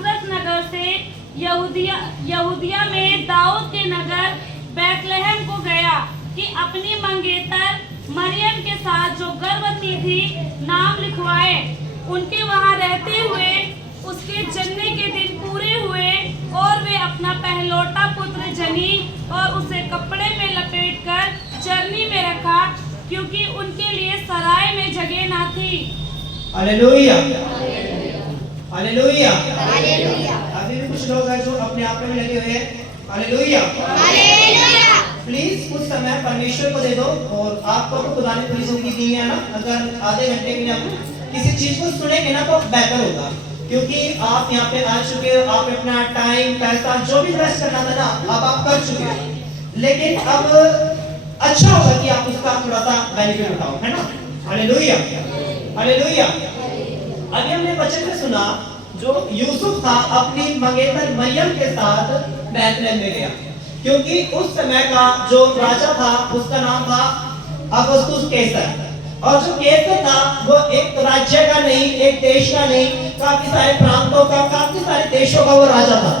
नासरत नगर से यहूदिया में दाऊद के नगर बैतलहम को गया कि अपनी मंगेतर मरियम के साथ जो गर्भवती थी नाम लिखवाए। उनके वहां रहते हुए उसके जन्म के दिन पूरे हुए और वे अपना पहलौठा पुत्र जनी और उसे कपड़े में लपेटकर चरनी में रखा, क्योंकि उनके लिए सराय में जगह ना थी। Hallelujah, hallelujah, hallelujah. अभी भी कुछ लोग हैं जो अपने आप में लगे हुए हैं। Hallelujah, hallelujah. प्लीज कुछ समय परमेश्वर को दे दो। और आपको तो खुदा ने पूरी जिंदगी दी है ना, अगर आधे घंटे के लिए आप किसी चीज को सुनेंगे ना तो बेहतर होगा, क्योंकि आप यहाँ पे आ चुके हो, आप अपना टाइम पैसा जो भी इन्वेस्ट करना था ना अब आप कर चुके हो, लेकिन अब अच्छा होगा कि आप उसका थोड़ा सा बेनिफिट उठाओ, है ना। Hallelujah, hallelujah. अभी हमने वचन में सुना जो यूसुफ था अपनी मंगेतर मरियम के साथ बैतलहम में गया, क्योंकि उस समय का जो राजा था उसका नाम था अगस्तुस कैसर। और जो कैसर था वो एक राज्य का नहीं, एक देश का नहीं, काफी सारे प्रांतों का, काफी सारे देशों का वो राजा था।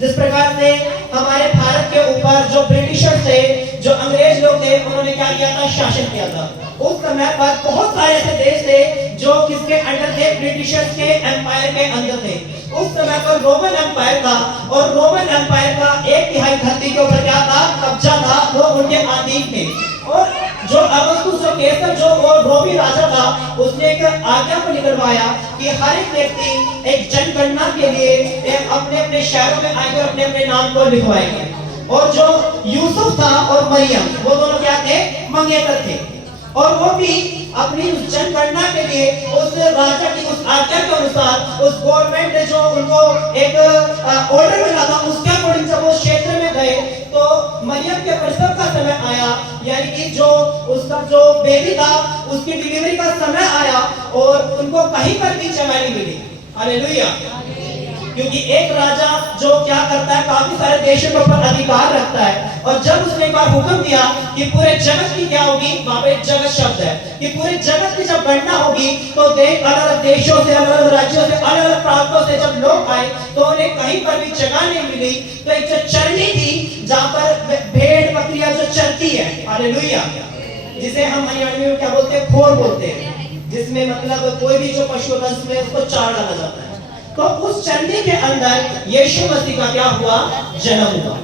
जिस प्रकार से हमारे भारत के ऊपर जो ब्रिटिशर थे, जो अंग्रेज लोग थे, उन्होंने क्या किया था, शासन किया था। उस समय पर बहुत सारे ऐसे देश थे जो किसके अंडर थे, ब्रिटिशर्स के एम्पायर के अंदर थे। उस समय पर रोमन एम्पायर था और रोमन एम्पायर का 1/3 धरती के ऊपर क्या था, कब्जा था, वो उनके अधीन थे। और जो अगस्तुस जो कैसर जो वो रोमी राजा था, उसने एक आज्ञा को निकलवाया कि हर एक व्यक्ति एक जनगणना के लिए अपने अपने शहरों में आएंगे और अपने अपने नाम को लिखवाएंगे। और जो यूसुफ था और मरियम वो दोनों क्या थे, मंगेतर थे। और वो भी अपनी उस जनगणना के लिए उस राजा की उस आज्ञा के अनुसार उस गवर्नमेंट ने जो उनको एक ऑर्डर मिला था उसके अकॉर्डिंग जब वो क्षेत्र में गए तो मरियम के प्रसव का समय आया, यानी कि जो उसका जो बेबी था उसकी डिलीवरी का समय आया और उनको कहीं पर भी जगह नहीं मिली। हालेलुया। क्योंकि एक राजा जो क्या करता है, काफी सारे देशों के ऊपर अधिकार रखता है। और जब उसने एक बार हुक्म दिया कि पूरे जगत की क्या होगी, वहां पे जगत शब्द है कि पूरे जगत की जब गणना होगी तो अलग अलग देशों से, अलग अलग राज्यों से, अलग अलग प्रांतों से जब लोग आए तो उन्हें कहीं पर भी जगह नहीं मिली। तो एक जो चरनी थी जहां पर भेड़ बकरियां जो चरती है, हालेलुया, जिसे हम हरियाणवी में क्या बोलते हैं, खोर बोलते हैं, जिसमें मतलब कोई भी जो पशु होता है उसमें उसको चारा डाला जाता है। तो उस चरनी के अंदर यीशु मसीह का क्या हुआ, जन्म हुआ।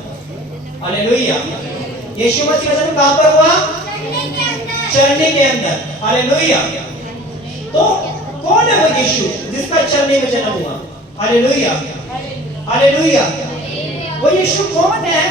हालेलुया। यीशु मसीह का जन्म कहां पर हुआ, चरनी के अंदर। हालेलुया। तो कौन है वो यीशु जिसका चरनी में जन्म हुआ? Hallelujah, hallelujah. वो यीशु कौन है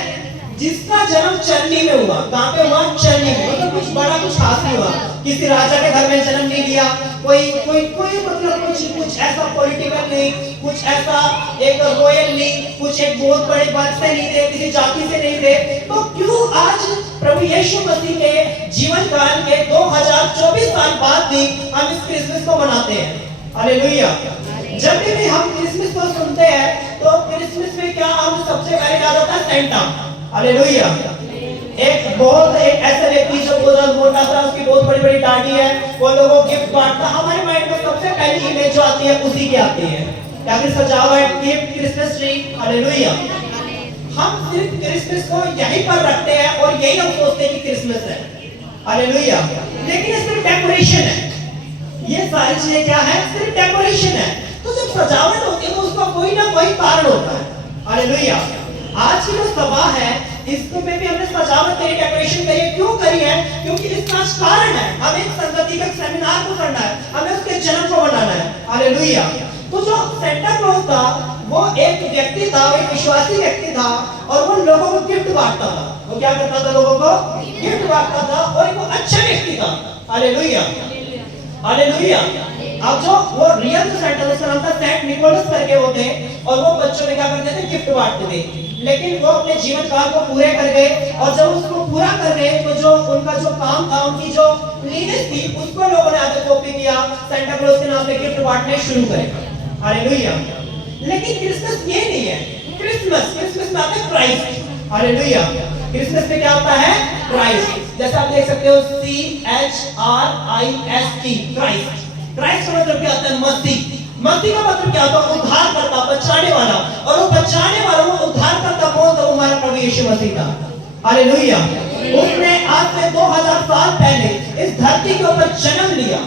जिसका जन्म चरनी में हुआ? कहां पे हुआ, चरनी में। मतलब कुछ बड़ा कुछ खास नहीं हुआ, किसी राजा के घर में जन्म नहीं लिया, कोई कोई कोई मतलब कुछ ऐसा पॉलिटिकल नहीं, कुछ ऐसा एक रॉयल नहीं, कुछ एक बहुत बड़े वर्ग से नहीं थे, किसी जाति से नहीं थे। तो क्यों आज प्रभु यीशु मसीह के जीवन काल के 2024 साल बाद भी हम इस क्रिसमस को मनाते हैं? हालेलुया। जब भी हम क्रिसमस को सुनते हैं तो क्रिसमस में क्या हम सबसे पहले याद आता है, सेंटा। हालेलुया। एक ऐसा व्यक्ति जो बहुत मोटा सा, उसकी बहुत बड़ी बड़ी दाढ़ी है, वो लोगों को गिफ्ट बांटता। हमारे माइंड में सबसे पहली इमेज जो आती है उसी की आती है, या फिर सजावट, गिफ्ट, क्रिसमस ट्री। हालेलुया। हम सिर्फ क्रिसमस को यहीं पर रखते हैं और यही हम सोचते हैं कि क्रिसमस है। हालेलुया। लेकिन ये सिर्फ डेकोरेशन है, ये सारी चीजें क्या है, सिर्फ डेकोरेशन है। तो जब सजावट होती है तो उसका कोई ना कोई कारण होता है। हालेलुया। आज की जो सभा है इसमें भी हमने सजावट करी, डेकोरेशन करी है। क्यों करी है? क्योंकि इसका कारण है, हमें एक संगति का सेमिनार को करना है, हमें उसके जन्म को मनाना है। हालेलुया। तो जो सेंटा क्लॉज था वो एक व्यक्ति था, एक विश्वासी व्यक्ति था और वो लोगों को गिफ्ट बांटता था। वो क्या करता था, लोगों को गिफ्ट बांटता था और एक अच्छा व्यक्ति था। Hallelujah, hallelujah. अब जो वो रियल जो सेंटा, उसका नाम था सेंट निकोलस करके होते हैं, और वो बच्चों में क्या करते थे, गिफ्ट बांटते थे। लेकिन वो अपने जीवन काल को पूरे कर गए और जब उसको पूरा कर गए तो जो उनका जो काम था, उनकी जो लीनेस थी, उसको लोगों ने आगे कॉपी किया, सेंटा क्लॉज के नाम पे गिफ्ट बांटने शुरू करे। हालेलुया। लेकिन क्रिसमस ये नहीं है। क्रिसमस में आता है क्राइस्ट। हालेलुया। क्रिसमस में क्या होता है, क्राइस्ट। जैसे आप देख सकते हो CHRIST, क्राइस्ट। क्राइस्ट का मतलब क्या होता है, मसीह। मसीह का मतलब क्या होता है? उद्धार करता, बचाने वाला। और वो बचाने वाला, वो उद्धार करता कौन था? वो हमारा प्रभु यीशु मसीह था। हालेलुया। उसने आज से 2000 साल पहले इस धरती के ऊपर जन्म लिया,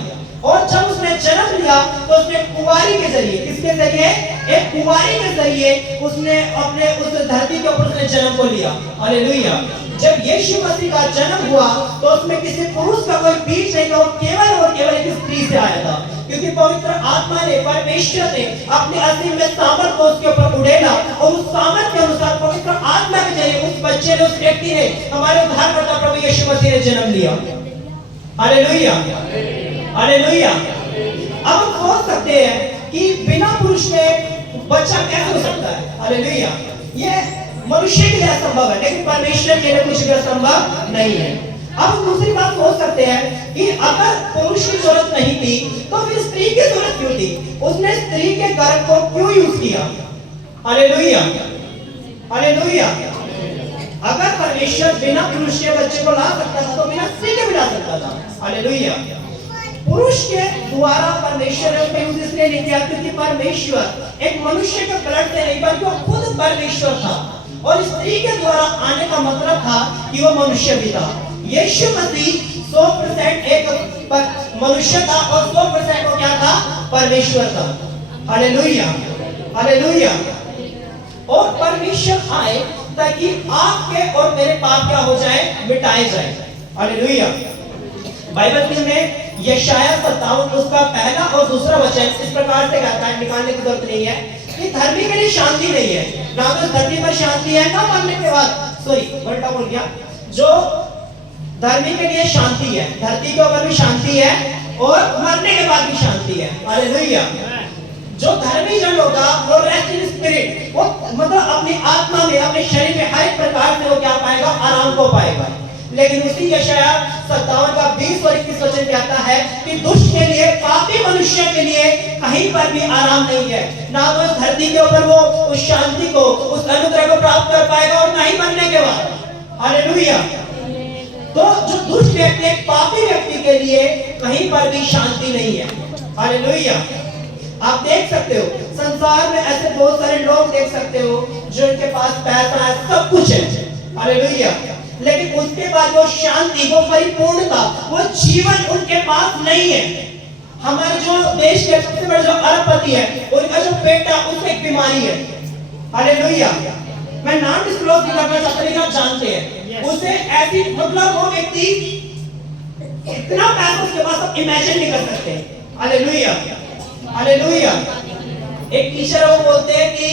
और जब उसने जन्म लिया तो उसने कुंवारी के जरिए, किसके जरिए? एक कुंवारी के जरिए उसने अपने उस धरती के ऊपर उसने जन्म को लिया। हालेलुया। जब यीशु मसीह का जन्म हुआ तो उसमें किसी पुरुष का कोई बीच नहीं था, वो केवल और केवल एक स्त्री से आया था, क्योंकि पवित्र आत्मा ने, परमेश्वर ने अपने असीम में सामर्थ को उसके ऊपर उड़ेला, और उस सामर्थ के अनुसार पवित्र आत्मा के जरिए उस बच्चे ने, उस व्यक्ति ने, हमारे उद्धारकर्ता प्रभु यीशु मसीह ने जन्म लिया। Hallelujah, hallelujah. अब हम सोच सकते हैं कि बिना पुरुष के बच्चा कैसे हो सकता है? हालेलुया। ये मनुष्य के लिए असंभव है, लेकिन परमेश्वर के लिए कुछ भी असंभव नहीं है। अब हम दूसरी बात सोच सकते हैं कि अगर पुरुष की जरूरत नहीं थी तो फिर स्त्री की जरूरत क्यों थी? उसने स्त्री के गर्भ को क्यों यूज किया? Hallelujah, hallelujah. अगर परमेश्वर बिना पुरुष के बच्चे को ला सकता था तो बिना स्त्री के भी ला सकता था। हालेलुया। पुरुष के द्वारा परमेश्वर ने उसमें यूज इसलिए नहीं किया क्योंकि परमेश्वर एक मनुष्य के ब्लड से नहीं, बल्कि वो खुद परमेश्वर था, और स्त्री के द्वारा आने का मतलब था कि वो मनुष्य भी था। यीशु मसीह 100% एक मनुष्य था और 100% वो क्या था? परमेश्वर था। Hallelujah, hallelujah. और परमेश्वर आए ताकि आपके और मेरे पाप क्या हो जाए? मिटाए जाए। हालेलुया। बाइबल में यशाया 57 उसका पहला और दूसरा वचन इस प्रकार से कहता है, निकालने की जरूरत नहीं है, कि धर्मी के लिए शांति नहीं है, ना तो धरती पर शांति है, ना मरने के बाद, सॉरी उल्टा बोल गया, जो धर्मी के लिए शांति है, धरती के ऊपर भी शांति है और मरने के बाद भी शांति है। हालेलुया। जो धर्मी जन होगा वो रेस्ट इन स्पिरिट, वो मतलब अपनी आत्मा में, अपने शरीर में हर एक प्रकार से वो क्या पाएगा? आराम को पाएगा। लेकिन उसी यशाया 57 का 20 और 21 वचन कहता है कि दुष्ट के लिए, पापी मनुष्य के लिए कहीं पर भी आराम नहीं है, ना तो इस धरती के ऊपर वो उस शांति को, उस अनुग्रह को प्राप्त कर पाएगा, और ना ही मरने के बाद। हालेलुया। तो जो दुष्ट व्यक्ति है, पापी व्यक्ति के लिए कहीं पर भी शांति नहीं है। हालेलुया। आप देख सकते हो संसार में ऐसे बहुत सारे लोग देख सकते हो जो इनके पास पैसा है, सब कुछ है। हालेलुया। लेकिन उसके बाद वो शांति, वो परिपूर्णता, वो जीवन उनके पास नहीं है। हमारे जो देश के सबसे बड़े जो अरबपति है, उनका जो बेटा, उसमें एक बीमारी है। हालेलुया। मैं नाम डिस्क्लोज नहीं करना चाहता, लेकिन आप जानते हैं उसे ऐसी, मतलब वो व्यक्ति इतना पैसा उसके पास आप इमेजिन नहीं कर सकते। Hallelujah, hallelujah. एक टीचर वो बोलते हैं कि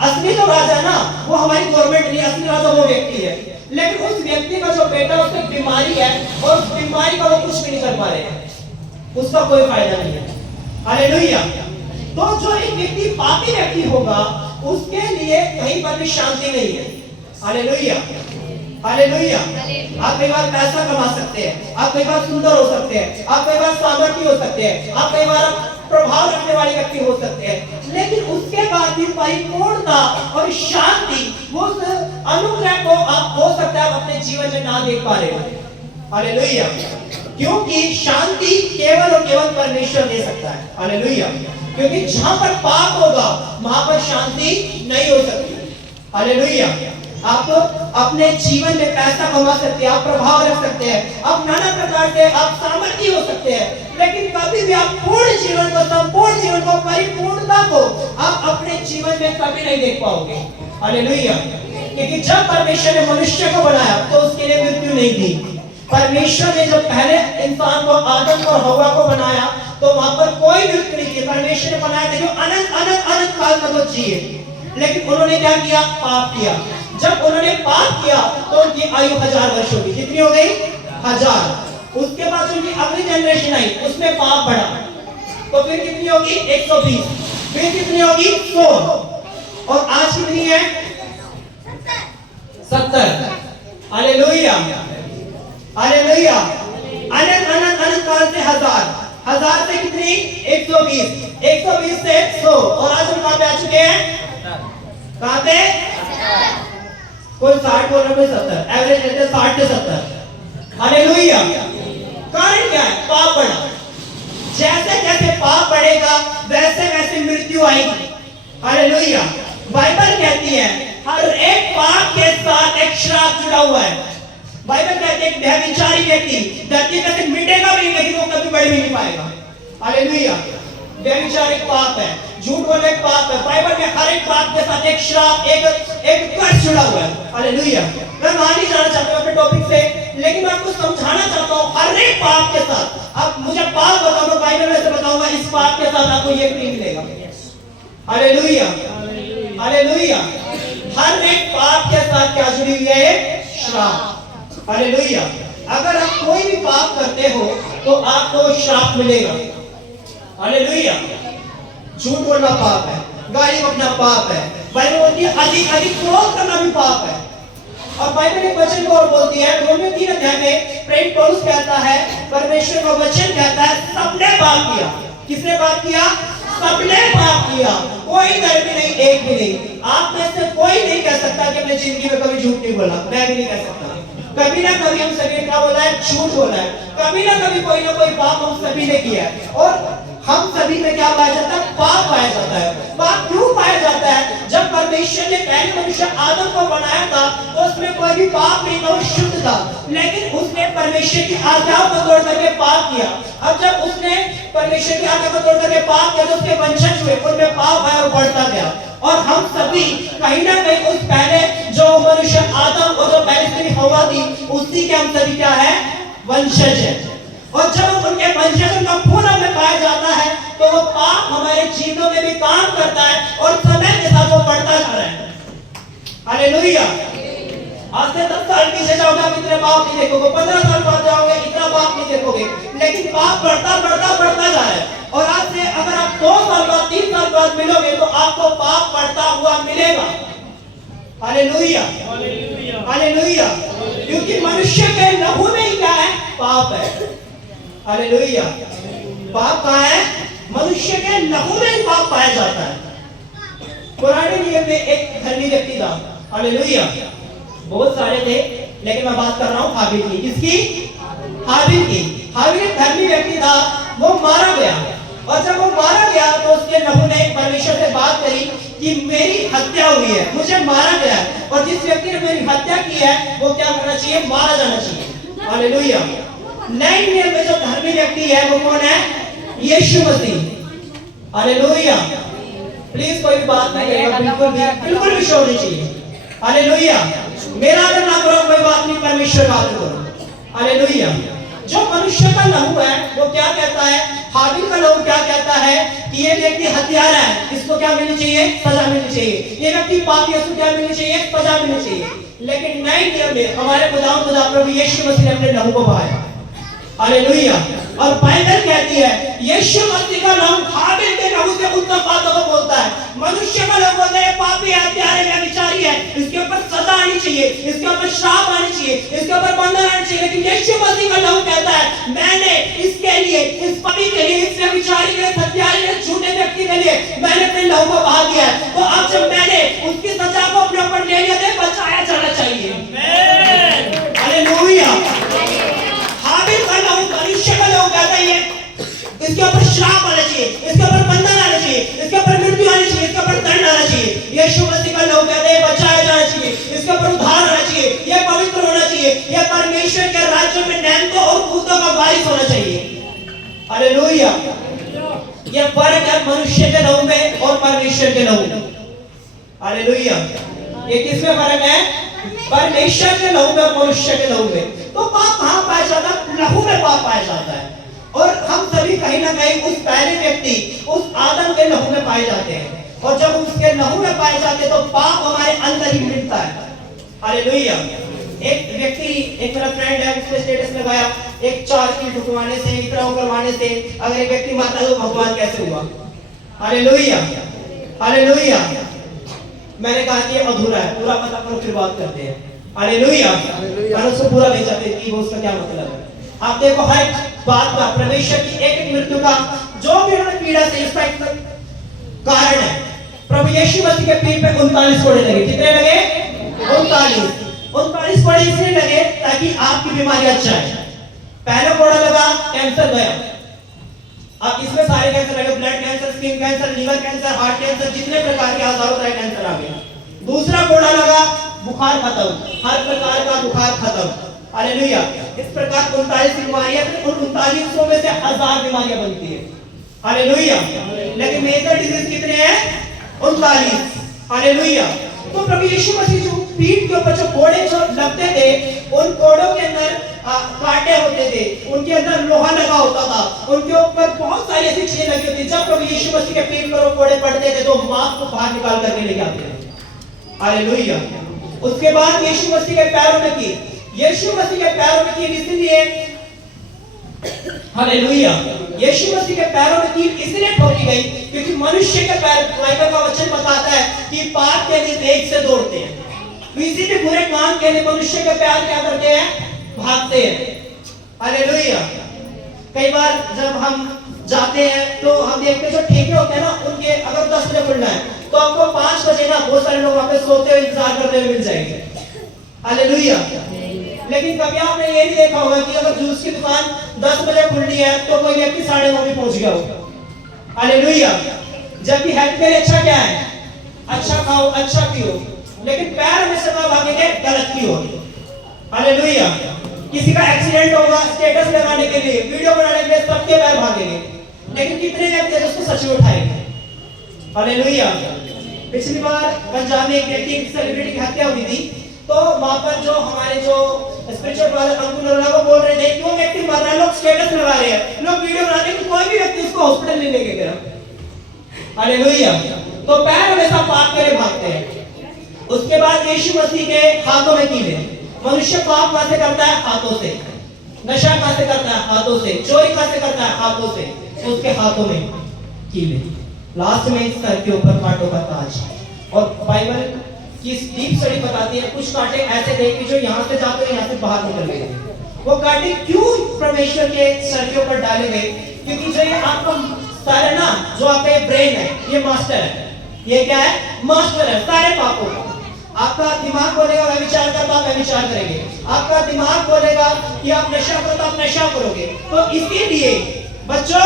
असली जो राजा ना वो हमारी गवर्नमेंट नहीं, असली राजा वो व्यक्ति है। लेकिन उस व्यक्ति का जो बेटा, उसको बीमारी है और उस बीमारी का वो कुछ भी नहीं कर पा रहे हैं, उसका कोई फायदा नहीं है। हालेलुया। तो जो एक व्यक्ति पापी व्यक्ति होगा उसके लिए कहीं पर भी शांति नहीं है। Hallelujah, hallelujah. आप कई बार पैसा कमा सकते हैं, आप कई बार सुंदर हो सकते हैं, आप कई बार सामर्थ्य हो सकते हैं, आप कई बार प्रभाव रखने वाले व्यक्ति हो सकते हैं, लेकिन उसके बाद भी परिपूर्णता और शांति, वो अनुग्रह को आप हो सकता है अपने जीवन में ना देख पा रहे हो। हालेलुया। क्योंकि शांति केवल और केवल परमेश्वर दे सकता है। हालेलुया। क्योंकि जहां पर पाप होगा वहां पर शांति नहीं हो सकती। हालेलुया। आप अपने जीवन में पैसा कमा सकते हैं, आप प्रभाव रख सकते हैं, आप नाना प्रकार से आप सामर्थ्य हो सकते हैं, लेकिन कभी भी आप पूर्ण जीवन को, संपूर्ण जीवन को, परिपूर्णता को आप अपने जीवन में कभी नहीं देख पाओगे। हालेलुया। क्योंकि जब परमेश्वर ने मनुष्य को बनाया तो उसके लिए मृत्यु नहीं थी। परमेश्वर ने जब पहले इंसान को, आदम और हव्वा को बनाया तो वहां पर कोई मृत्यु नहीं थी। परमेश्वर ने बनाया था जो अनंत अनंत अनंत काल तक वो जिए, लेकिन उन्होंने क्या किया? पाप किया। जब उन्होंने पाप किया तो उनकी आयु 1000 वर्ष हो गई। कितनी हो गई? 1000। उसके बाद उनकी अगली जनरेशन आई, उसमें पाप बढ़ा, तो फिर कितनी होगी? 120। फिर कितनी होगी? 100। और आज कितनी है? 70। Hallelujah, hallelujah. अनंत अनंत अनंत काल से 1000, 1000 से कितनी? 120, 120 से 100, और आज हम कहां पे आ चुके हैं? कहां पे? कोई 60 बोल रहा है, कोई 70, एवरेज लेते हैं 60 से 70। हालेलुया। कारण क्या है? पाप बढ़ा। जैसे जैसे पाप बढ़ेगा वैसे वैसे मृत्यु आएगी। हालेलुया। बाइबल कहती है हर एक पाप के साथ एक श्राप जुड़ा हुआ है। बाइबल कहती है एक व्यभिचारी व्यक्ति धरती पे से मिटेगा भी नहीं, लेकिन वो कभी बढ़ भी नहीं पाएगा। हालेलुया। व्यभिचार एक पाप है, झूठ बोलना एक पाप है। बाइबल में हर एक पाप के साथ एक श्राप, एक कर्स जुड़ा हुआ है। हालेलुया। मैं वहां नहीं जाना चाहता अपने टॉपिक से, लेकिन मैं आपको समझाना चाहता हूँ हर एक पाप के साथ। अब मुझे पाप बताओ, मैं बाइबल में से बताऊंगा इस पाप के साथ आपको ये नहीं मिलेगा। हालेलुया। हालेलुया। हर एक पाप के साथ क्या जुड़ी हुई है? श्राप। हालेलुया। अगर आप कोई भी पाप करते हो तो आपको श्राप मिलेगा। हालेलुया। झूठ बोलना पाप है, गाली बकना पाप है। बाइबल बोलती है अधिक अधिक क्रोध करना भी पाप है। और बाइबल एक वचन को और बोलती है रोमियो 3 अध्याय में प्रेरित पौलुस कहता है, परमेश्वर का वचन कहता है सबने पाप किया। किसने पाप किया? सबने पाप किया, कोई धर्मी नहीं, एक भी नहीं। आप में से कोई नहीं कह सकता कि अपनी जिंदगी में कभी झूठ नहीं बोला। मैं भी नहीं कह सकता। कभी ना कभी हम सभी ने क्या बोला है? झूठ बोला है। कभी ना कभी कोई ना कोई पाप हम सभी ने किया है। और हम सभी में क्या पाया जाता है? पाप पाया जाता है। पाप क्यों पाया जाता है? जब परमेश्वर ने पहले मनुष्य आदम को बनाया था तो उसमें कोई भी पाप नहीं था, वो शुद्ध था। लेकिन उसने परमेश्वर की आज्ञाओं को तोड़ करके पाप किया। अब जब उसने परमेश्वर की आज्ञा को तोड़ करके पाप किया तो उसके वंशज हुए, उनमें पाप आया और बढ़ता गया। और हम सभी कहीं ना कहीं उस पहले जो मनुष्य आदम और जो पहले हवा थी उसी के हम सभी क्या है? वंशज है। और जब उनके वंशजों का खून हमें पाया जाता है तो वो पाप हमारे जीवनों में भी काम करता है और समय के साथ वो बढ़ता जा रहा है। हालेलुया। आज से 10 साल पीछे जाओगे आप इतने पाप नहीं देखोगे, 15 साल बाद जाओगे इतना पाप नहीं देखोगे, लेकिन पाप बढ़ता बढ़ता बढ़ता जा रहा है। और आज से अगर आप 2 साल बाद 3 साल बाद मिलोगे तो आपको पाप बढ़ता हुआ मिलेगा। हालेलुया। हालेलुया। क्योंकि मनुष्य के लहू में ही क्या है? पाप है। हालेलुया। पाप कहाँ है? मनुष्य के लहू में ही पाप पाया जाता है। पुराने नियम में एक धर्मी व्यक्ति था। हालेलुया। बहुत सारे थे, लेकिन मैं बात कर रहा हूँ हाबिल की। किसकी? हाबिल की। हाबिल एक धर्मी व्यक्ति था, वो मारा गया। और जब वो मारा गया तो उसके लहू ने परमेश्वर से बात करी कि मेरी हत्या हुई है, मुझे मारा गया है, और जिस व्यक्ति ने मेरी हत्या की है वो क्या करना चाहिए? मारा जाना चाहिए। हालेलुया। नए नियम में जो धर्मी व्यक्ति है वो कौन है? यीशु मसीह। हालेलुया। प्लीज कोई बात नहीं है, बिल्कुल भी शोर नहीं चाहिए। हालेलुया। मेरा अगर ना करो कोई बात नहीं, परमेश्वर बात करो। हालेलुया। जो मनुष्य का लहू है वो क्या कहता है? हाबिल का लहू क्या कहता है कि ये व्यक्ति हत्यारा है, इसको क्या मिलनी चाहिए? सजा मिलनी चाहिए। ये व्यक्ति पापी है, इसको क्या मिलनी चाहिए? सजा मिलनी चाहिए। लेकिन नए नियम में हमारे खुदा प्रभु यीशु मसीह ने अपने लहू को बहाया। हालेलुया। और बाइबल कहती है यीशु मसीह का नाम हाबिल के लहू से उत्तम बातों को बोलता है। मनुष्य का लहू बोलता है पापी है, हत्यारे है, व्यभिचारी है, इसके ऊपर सजा आनी चाहिए, इसके ऊपर श्राप आनी चाहिए, इसके ऊपर बंधन आनी चाहिए। लेकिन यीशु मसीह का लहू कहता है मैंने इसके लिए, इस पापी के लिए, इस व्यभिचारी के लिए, हत्यारे के, झूठे व्यक्ति के लिए मैंने अपने लहू को बहा दिया है। तो अब जब मैंने उसकी सजा को अपने ऊपर ले लिया तो बचाया जाना चाहिए। हालेलुया। हाबिल का लहू, मनुष्य का लहू कहता है इसके ऊपर श्राप आना चाहिए, इसके ऊपर बंधन आना चाहिए, इसके ऊपर मृत्यु आनी चाहिए, इसके ऊपर दंड आना चाहिए। यीशु मसीह का लहू कहता है बचाया जाना चाहिए, इसके ऊपर उद्धार आना चाहिए, ये पवित्र होना चाहिए, ये परमेश्वर के राज्य में नैनकों और भूतों का वारिस होना चाहिए। हालेलुया। ये फर्क है मनुष्य के लहू में और परमेश्वर के लहू में। हालेलुया। ये किसमें फर्क है? परमेश्वर के लहू में, मनुष्य के लहू में। तो पाप कहां पाया जाता है? लहू में पाप पाया जाता है। और हम सभी कहीं ना कहीं उस पहले व्यक्ति, उस आदम के लहू में पाए जाते हैं। और जब उसके लहू में पाए जाते हैं तो पाप हमारे अंदर ही मिटता है। हालेलुया। एक व्यक्ति, एक मेरा फ्रेंड है, उसने स्टेटस लगाया एक 4 की ढुकवाने से, इतना करवाने से अगर एक व्यक्ति मारता है तो भगवान कैसे हुआ? हालेलुया। हालेलुया। मैंने कहा कि अधूरा है, पूरा पता करो फिर बात करते हैं। हालेलुया। मैंने उसको पूरा भेजा कि वो उसका क्या मतलब है। आप देखो हर बात का परमेश्वर की एक एक मृत्यु का जो भी उन्होंने पीड़ा से इसका एक कारण है। प्रभु यीशु मसीह के पीठ पे 39 कोड़े लगे। कितने लगे? 39 कोड़े इसलिए लगे ताकि आपकी बीमारी अच्छा है। पहला कोड़ा लगा, कैंसर गया। अब इसमें सारे कैंसर आ गए, blood cancer, skin cancer, liver cancer, heart cancer, जितने प्रकार के हजारों तरह के कैंसर आ गए। दूसरा कोड़ा लगा, बुखार खत्म, हर प्रकार का बुखार खत्म। हालेलुया। इस प्रकार 39 बीमारियां, उन 39 में से 1000 बीमारियां बनती है। हालेलुया। लेकिन मेजर डिजीज कितने हैं? 39। हालेलुया। तो प्रभु यीशु मसीह जो पीठ के ऊपर जो कोड़े जो लगते थे, उन कोड़ों के अंदर कांटे होते थे, उनके अंदर लोहा लगा होता था, उनके ऊपर बहुत सारी ऐसी चीजें लगी होती। जब प्रभु यीशु मसीह के पीठ पर वो कोड़े पड़ते थे तो मांस को बाहर निकाल करके लेके आते थे। हालेलुया। उसके बाद यीशु मसीह के पैरों में की, यीशु मसीह के पैरों में कील इसलिए, हालेलुया, यीशु मसीह के पैरों में कील इसलिए ठोकी गई क्योंकि मनुष्य के पैर, बाइबल का वचन बताता है कि पाप के लिए तेज से दौड़ते हैं, किसी भी बुरे काम के लिए मनुष्य के पैर क्या करते हैं? भागते हैं। हालेलुया। कई बार जब हम जाते हैं तो हम देखते हैं जो ठेके होते हैं ना, उनके अगर 10 बजे खुलना है तो आपको 5 बजे ना बहुत सारे लोग वहां पे सोते हुए इंतजार करते हुए मिल जाएंगे। हालेलुया। लेकिन कभी आपने ये नहीं देखा होगा कि अगर जूस की दुकान 10 बजे खुलनी है तो कोई व्यक्ति 9:30 में पहुंच गया होगा। हालेलुया। जबकि हेल्थ के लिए अच्छा क्या है? अच्छा खाओ, अच्छा पियो, लेकिन पैर में से भागेंगे गलत की होगी। हालेलुया। किसी का एक्सीडेंट होगा, स्टेटस लगाने के लिए, वीडियो बनाने के लिए सबके पैर भागेंगे, लेकिन कितने व्यक्ति उसको सच में उठाएंगे? हालेलुया। पिछली बार पंजाब में एक व्यक्ति, एक सेलिब्रिटी की हत्या हुई थी, तो वहां पर जो हमारे जो स्पिरिचुअल वाले अंकुल और वो बोल रहे थे कि वो व्यक्ति मर रहा है, लोग स्टेटस लगा रहे हैं, लोग वीडियो बना रहे हैं, कोई भी व्यक्ति उसको हॉस्पिटल नहीं लेके गया। हालेलुया। तो पैर हमेशा पाप के लिए भागते हैं। उसके बाद यीशु मसीह के हाथों में कीले। मनुष्य पाप कहां से करता है? हाथों से। नशा कहां से करता है? हाथों से। चोरी कहां से करता है? हाथों से। तो उसके हाथों में कीले। लास्ट में सर के ऊपर कांटों का ताज। और बाइबल की डीप स्टडी बताती है कुछ कांटे ऐसे थे कि जो यहां से जाते हैं यहां से बाहर निकल गए। वो कांटे क्यों परमेश्वर के सर के ऊपर डाले गए? क्योंकि जो ये आपका सर है ना, जो आपका ब्रेन है, ये मास्टर है। ये क्या है? मास्टर है सारे पापों का। आपका दिमाग बोलेगा मैं विचार करता हूं, मैं विचार करेंगे। आपका दिमाग बोलेगा कि आप नशा करो तो आप नशा करोगे। तो इसीलिए बच्चों,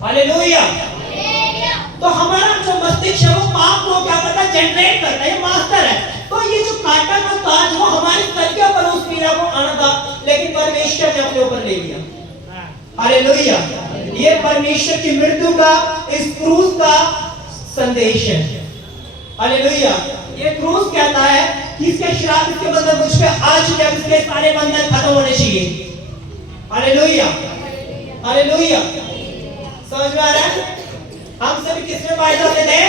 हालेलुया, तो हमारा जो मस्तिष्क है वो पाप को क्या करता है? जनरेट करता है, ये मास्टर है। तो ये जो कांटा का ताज वो हमारे सर के ऊपर उस पीड़ा को आना था, लेकिन परमेश्वर ने अपने ऊपर ले लिया। हालेलुया। ये परमेश्वर की मृत्यु का, इस क्रूस का संदेश है। हालेलुया। ये क्रूस कहता है कि इसके श्राप, इसके बंधन मुझ पे आ चुके हैं, इसके सारे बंधन खत्म होने चाहिए। हालेलुया। हालेलुया। समझ में आ रहा है? हम सभी किसमें पाए जाते थे?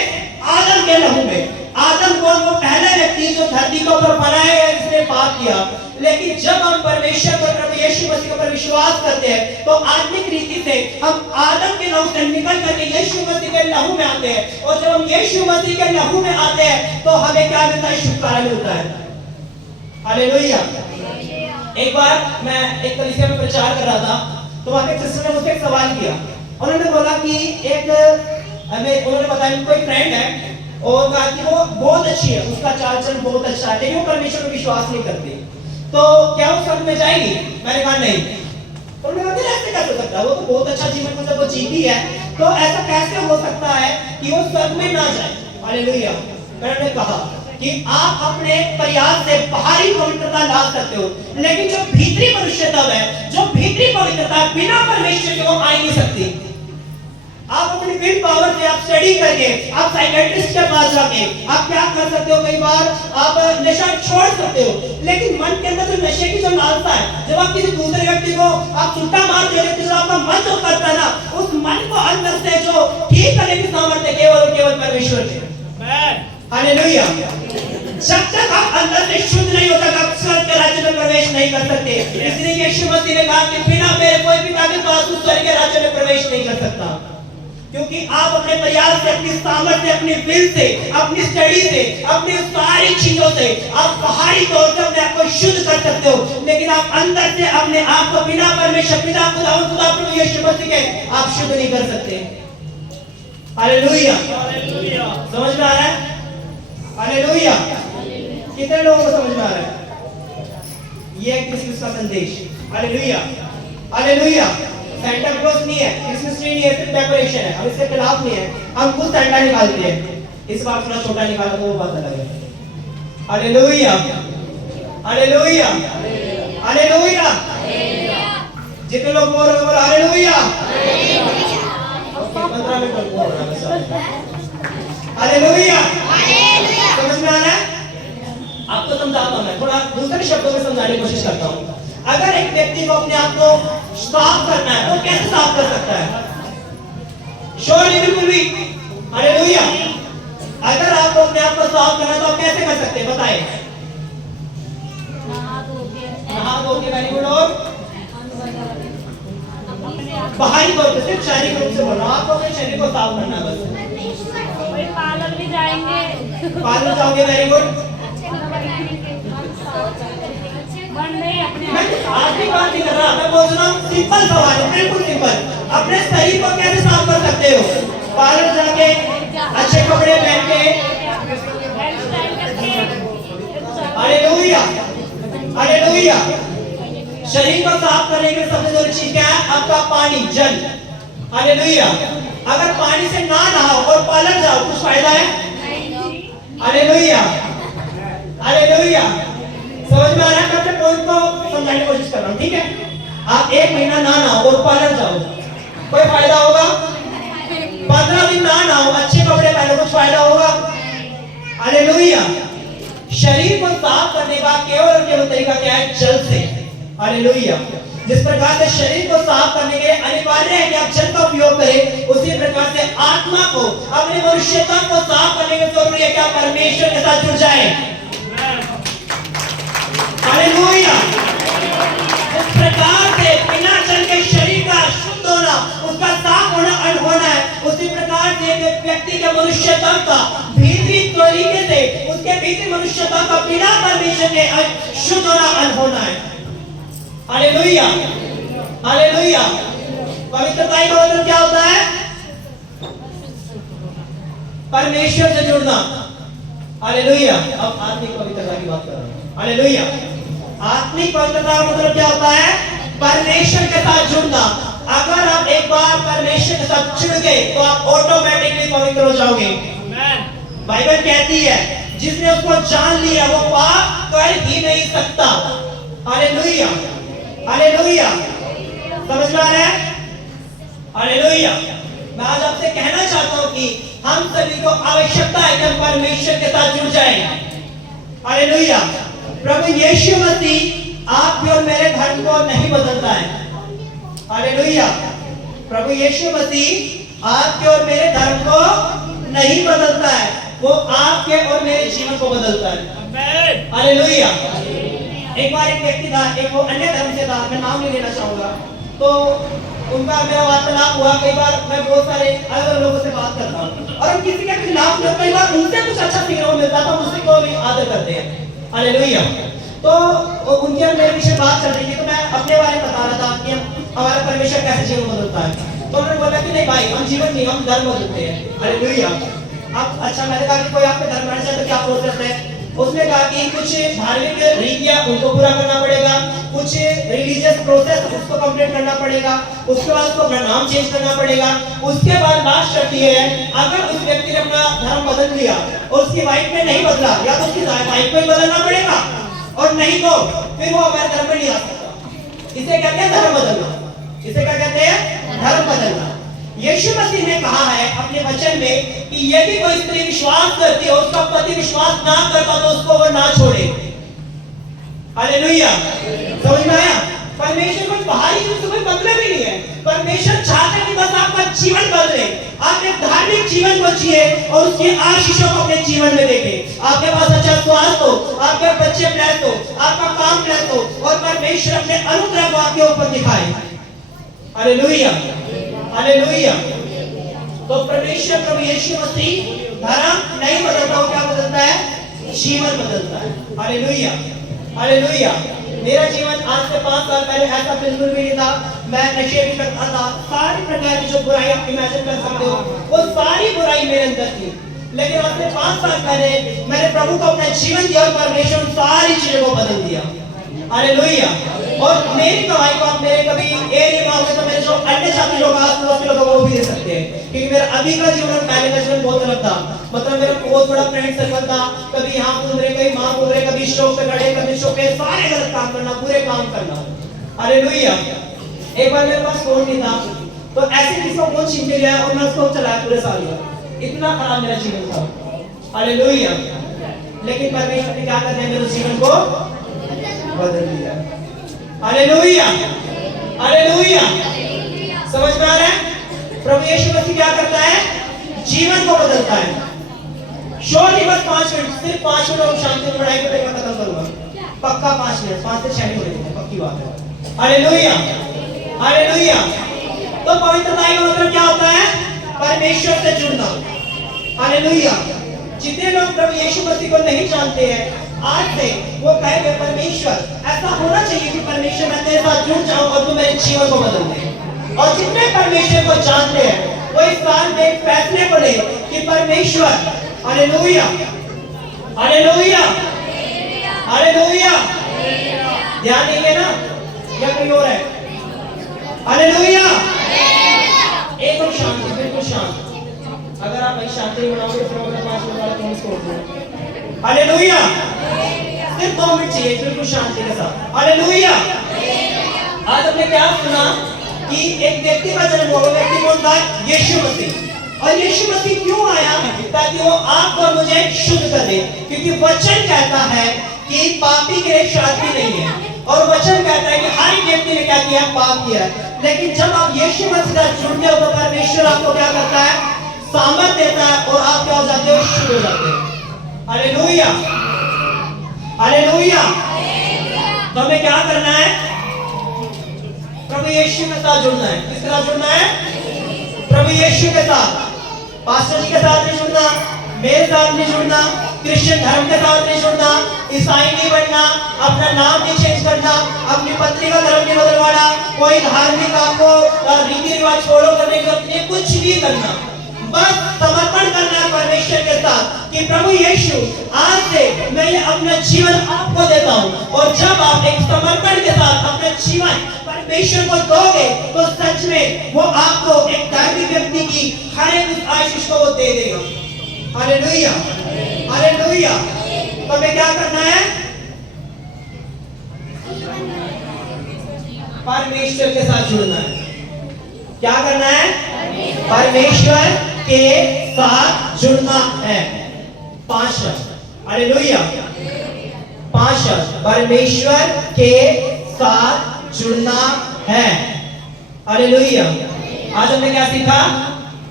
आदम के लहू में। आदम कौन? वो पहला व्यक्ति जो धरती के ऊपर बनाया गया, जिसने पाप किया। लेकिन जब हम परमेश्वर पर, प्रभु यीशु मसीह पर विश्वास करते हैं तो आत्मिक रीति से हम आदम के लहू से निकल करके यीशु मसीह के लहू में आते हैं। और जब हम यीशु मसीह के लहू में आते हैं तो हमें क्या मिलता है? छुटकारा मिलता है। हालेलुया। एक बार मैं एक कलीसिया में प्रचार कर रहा था, तो वहां के सिस्टर ने मुझसे एक सवाल किया। उन्होंने बोला कि उन्होंने बताया कि कोई फ्रेंड है और कहा कि वो बहुत अच्छी है, उसका चाल चलन बहुत अच्छा है, लेकिन वो परमेश्वर पर विश्वास नहीं करती, तो क्या वो स्वर्ग में जाएगी? मैंने कहा नहीं। तो उन्होंने कहा ऐसे कैसे हो सकता है? वो तो बहुत अच्छा जीवन मतलब वो जीती है, तो ऐसा कैसे हो सकता है कि वो स्वर्ग में ना जाए? हालेलुया। मैंने कहा कि आप अपने प्रयास से बाहरी पवित्रता ला सकते हो, लेकिन जो भीतरी मनुष्यता है, जो भीतरी पवित्रता बिना परमेश्वर के वो आ नहीं सकती। आप अपनी विल पावर से, आप स्टडी करके, आप साइकियाट्रिस्ट के पास जाके आप क्या कर सकते हो? कई बार आप नशा छोड़ सकते हो, लेकिन मन के अंदर जो नशे की जो लालसा है, जब आप किसी दूसरे व्यक्ति को आप छुट्टा मार देते हो, जो आपका मन जो करता है ना, उस मन को अंदर से जो ठीक करने की सामर्थ्य केवल और केवल परमेश्वर की। हालेलुया। जब तक आप अंदर से शुद्ध नहीं हो तक आप स्वर्ग के राज्य में प्रवेश नहीं कर सकते। इसलिए यीशु मसीह ने कहा कि बिना मेरे कोई पिता के पास उस स्वर्ग के राज्य में प्रवेश नहीं कर सकता। क्योंकि आप अपने प्रयास से, अपनी सामर्थ्य से, अपनी विल से, अपनी स्टडी से, अपनी सारी चीजों से आप बाहरी तौर पर अपने आप को शुद्ध कर सकते हो, लेकिन आप अंदर से अपने आप को बिना परमेश्वर पिता खुदा प्रभु यीशु मसीह के आप शुद्ध नहीं कर सकते। हालेलुया। समझ में आ रहा है? हालेलुया। कितने लोगों को समझ में आ रहा है? ये है क्रिसमस का संदेश। हालेलुया। हालेलुया। सेंटा क्लॉज नहीं है, क्रिसमस ट्री नहीं है, सिर्फ डेकोरेशन है, हम इसके खिलाफ नहीं है। हम खुद सेंटा निकालते हैं, इस बार थोड़ा छोटा निकाला तो वो बात अलग है। Hallelujah, hallelujah, hallelujah. जितने लोग बोल रहे हो हालेलुया, 15 मिनट तक बोल रहा है। हालेलुया, समझ में आ रहा है? आपको समझाता हूं, मैं थोड़ा दूसरे शब्दों में समझाने की कोशिश करता हूं। अगर एक व्यक्ति को अपने आप को साफ करना है तो कैसे साफ कर सकता है? श्योरली, बिल्कुल भी। हालेलुया। अगर आपको अपने आप को साफ करना है तो आप कैसे कर सकते हैं, बताएं। नहा धो के, वेरी गुड। और बाहरी तौर पे, सिर्फ शारीरिक रूप से बोल रहा हूं, आपको अपने शरीर को साफ करना है बस। पार्लर भी जाएंगे, पार्लर जाओगे, वेरी गुड। मैं आपकी बात नहीं कर रहा, मैं बोल रहा हूँ सिंपल सवाल है, बिल्कुल सिंपल। अपने शरीर को कैसे साफ कर सकते हो? पार्लर जाके, अच्छे कपड़े पहन के। Hallelujah, hallelujah. शरीर को साफ करने के सबसे जरूरी चीज क्या है? आपका पानी, जल। हालेलुया। अगर पानी से ना नहाओ और पार्लर जाओ, कुछ फायदा है? Hallelujah, hallelujah. समझ में आ रहा है? मैं अपने पॉइंट को समझाने की कोशिश कर रहा हूँ, ठीक है? आप 1 महीना ना नहाओ और पार्लर जाओ, कोई फायदा होगा? 15 दिन ना नहाओ, अच्छे कपड़े पहनो, कुछ फायदा होगा? हालेलुया। शरीर को साफ करने का केवल और केवल तरीका क्या है? जल से। हालेलुया। जिस प्रकार से शरीर को साफ करने के लिए अनिवार्य है कि आप जल का उपयोग करें, उसी प्रकार से आत्मा को, अपने मनुष्यता को साफ करने के जरूरी है कि आप परमेश्वर के साथ जुड़ जाएं। हालेलुया। इस प्रकार से बिना जल के शरीर का शुद्ध होना, उसका साफ होना अनहोना है। उसी प्रकार से एक व्यक्ति के मनुष्यता का भीतरी तरीके से, उसके भीतरी मनुष्यता का बिना परमेश्वर के शुद्ध होना अनहोना है। Hallelujah, hallelujah. पवित्रता का मतलब क्या होता है? परमेश्वर से जुड़ना। हालेलुया। अब आत्मिक पवित्रता की बात कर रहा हूं। हालेलुया। आत्मिक पवित्रता का मतलब क्या होता है? परमेश्वर के साथ जुड़ना। अगर आप एक बार परमेश्वर के साथ जुड़ गए तो आप ऑटोमेटिकली पवित्र हो जाओगे। बाइबल कहती है जिसने उसको जान लिया वो पाप कर ही नहीं सकता। Hallelujah, hallelujah. समझ में आ रहा है? हालेलुया। मैं आज आपसे कहना चाहता हूं कि हम सभी को आवश्यकता है कि हम परमेश्वर के साथ जुड़ जाएं। हालेलुया। प्रभु यीशु मसीह आपके और मेरे धर्म को नहीं बदलता है। हालेलुया। प्रभु यीशु मसीह आपके और मेरे धर्म को नहीं बदलता है, वो आपके और मेरे जीवन को बदलता है। हालेलुया। एक बार एक व्यक्ति था, एक वो अन्य धर्म से था, मैं नाम नहीं लेना चाहूंगा, तो उनका मेरा वार्तालाप हुआ। कई बार मैं बहुत सारे अलग लोगों से बात करता हूँ और हम किसी के खिलाफ नहीं, कई बार उनसे कुछ अच्छा सीखने को मिलता था, मुझसे को भी आदर करते हैं। हालेलुया। तो उनके और मेरे पीछे बात चल रही थी, तो मैं अपने बारे में बता रहा था कि हमारा परमेश्वर कैसे जीवन बदलता है। तो उन्होंने बोला कि नहीं भाई, हम जीवन नहीं, हम धर्म बदलते हैं। हालेलुया। अब अच्छा, मैंने कहा कि कोई आपके धर्म रहना चाहे तो क्या प्रोसेस है? उसने कहा कि कुछ धार्मिक रीतियां उनको पूरा करना पड़ेगा, कुछ रिलीजियस प्रोसेस उसको कंप्लीट करना पड़ेगा, उसके बाद उसको अपना नाम चेंज करना पड़ेगा। उसके बाद लास्ट शर्त ये है, अगर उस व्यक्ति ने अपना धर्म बदल लिया और उसकी वाइफ ने नहीं बदला, या तो उसकी वाइफ को ही बदलना पड़ेगा और नहीं तो फिर वो हमारे धर्म में नहीं आ सकता। इसे कहते हैं धर्म बदलना। इसे क्या कहते हैं? धर्म बदलना। यीशु मसीह ने कहा है अपने वचन में कि यदि कोई स्त्री विश्वास करती है, उसका पति विश्वास ना करता तो उसको वो ना छोड़े। हालेलुया। समझ में आया? परमेश्वर को बाहरी चीज से कोई मतलब ही नहीं है। परमेश्वर चाहता है कि बस आपका जीवन बदले, आप एक धार्मिक जीवन को जिए और उसकी आशीषों को अपने जीवन में देखें। आपके पास अच्छा स्वास्थ्य हो, आपके बच्चे ब्लेस्ड हो, आपका काम ब्लेस्ड हो और परमेश्वर अपने अनुग्रह को आपके ऊपर दिखाए। Hallelujah, hallelujah. तो परमेश्वर प्रभु यीशु मसीह धर्म नहीं बदलता, वो क्या बदलता है? जीवन बदलता है। Hallelujah, hallelujah. मेरा जीवन आज से 5 साल पहले ऐसा बिल्कुल भी नहीं था। मैं नशे भी करता था, सारी प्रकार की जो बुराई आप इमेजिन कर सकते हो वो सारी बुराई मेरे अंदर थी। लेकिन आज से 5 साल पहले मैंने प्रभु को अपना जीवन दिया और परमेश्वर सारी चीजों को बदल दिया। हालेलुया। और मेरी कमाई को आप मेरे कभी एरिया में आओगे तो मेरे जो अन्य जाति लोग आस-पास के लोग वो भी दे सकते हैं, क्योंकि मेरा अभी का जीवन और पहले का जीवन बहुत अलग था। मतलब मेरा बहुत बड़ा फ्रेंड सर्कल था, कभी यहाँ घूम रहे, कभी वहाँ घूम रहे, कभी शौक पे खड़े, कभी शौक पे, सारे गलत काम करना, बुरे काम करना। हालेलुया। एक बार मेरे पास फोन नहीं था, तो ऐसे किसी को फोन छीन के गया और मैं उसको चलाया पूरे साल भर। इतना खराब मेरा जीवन था। हालेलुया। लेकिन परमेश्वर ने क्या कर दिया, मेरे जीवन को बदल दिया। Hallelujah, hallelujah. समझ में आ रहा है? प्रभु यीशु मसीह क्या करता है, जीवन को बदलता है। शोर बस 5 मिनट, सिर्फ 5 मिनट और शांति से पढ़ाई करके मैं खत्म करूंगा। पक्का 5 मिनट, 5 से 6 मिनट लगेंगे, पक्की बात है। Hallelujah, hallelujah. तो पवित्रता का मतलब क्या होता है, परमेश्वर से जुड़ना। हालेलुया। जितने लोग प्रभु यीशु मसीह को नहीं जानते हैं, आज से वो कहेंगे परमेश्वर, ऐसा होना चाहिए कि परमेश्वर मैं तेरे साथ जुड़ जाऊं और तू मेरे जीवन को बदल दे। और जितने परमेश्वर को जानते हैं वो इस बात में एक फैसले को ले कि परमेश्वर, हालेलुया, हालेलुया, हालेलुया। ध्यान नहीं है ना, या कोई और है? हालेलुया। एकदम शांत, बिल्कुल शांत। अगर आप भाई शांति बनाओगे तो मैं 5 मिनट वाला फोन छोड़ दूंगा। हालेलुया। सिर्फ 2 मिनट चाहिए, बिल्कुल शांति के साथ। हालेलुया। आज हमने क्या सुना कि एक व्यक्ति का जन्म हुआ, व्यक्ति कौन था, यीशु मसीह। और यीशु मसीह क्यों आया, ताकि वो आपको और मुझे शुद्ध कर दे, क्योंकि वचन कहता है कि पापी के लिए शांति नहीं है, और वचन कहता है कि हर व्यक्ति ने क्या किया, पाप किया है। लेकिन जब आप यीशु मसीह से जुड़ते हो तो परमेश्वर आपको क्या करता है, सामर्थ देता है, और आप क्या हो जाते हो, शुद्ध हो जाते हो। Hallelujah, hallelujah. तो हमें क्या करना है, प्रभु यीशु के साथ जुड़ना है। किसके साथ जुड़ना है, प्रभु यीशु के साथ। पास्टर जी के साथ नहीं जुड़ना, मेरे साथ नहीं जुड़ना, क्रिश्चियन धर्म के साथ नहीं जुड़ना, ईसाई नहीं बनना, अपना नाम नहीं चेंज करना, अपनी पत्नी का धर्म नहीं बदलवाना, कोई धार्मिक आपको रीति रिवाज फॉलो करने के लिए कुछ भी करना, बस समर्पण करना है परमेश्वर के साथ कि प्रभु यीशु, आज से मैं ये अपना जीवन आपको देता हूँ। और जब आप एक समर्पण के साथ अपना जीवन परमेश्वर को दोगे तो सच में वो आपको एक धार्मिक व्यक्ति की हर एक आशीष को वो दे देगा। Hallelujah, hallelujah. तो हमें क्या करना है, परमेश्वर के साथ जुड़ना है। क्या करना है, परमेश्वर के साथ जुड़ना है। 5 शब्द, हालेलुया, 5 शब्द, परमेश्वर के साथ जुड़ना है। हालेलुया। आज हमने क्या सीखा,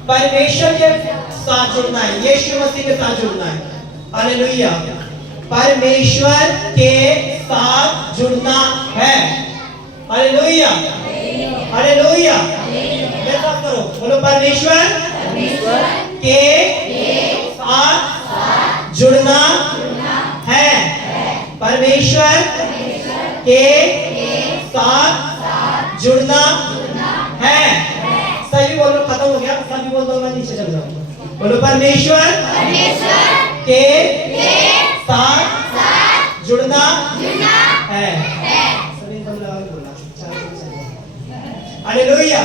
परमेश्वर के साथ जुड़ना है, यीशु मसीह के साथ जुड़ना है। हालेलुया, परमेश्वर के साथ जुड़ना है। Hallelujah, hallelujah. साथ करो, बोलो परमेश्वर के साथ जुड़ना है। परमेश्वर के साथ जुड़ना है। सभी बोलो, खत्म हो गया, सभी बोल दो, मैं नीचे चल जाऊंगा। बोलो परमेश्वर के साथ जुड़ना है। सभी बोला, हालेलुया।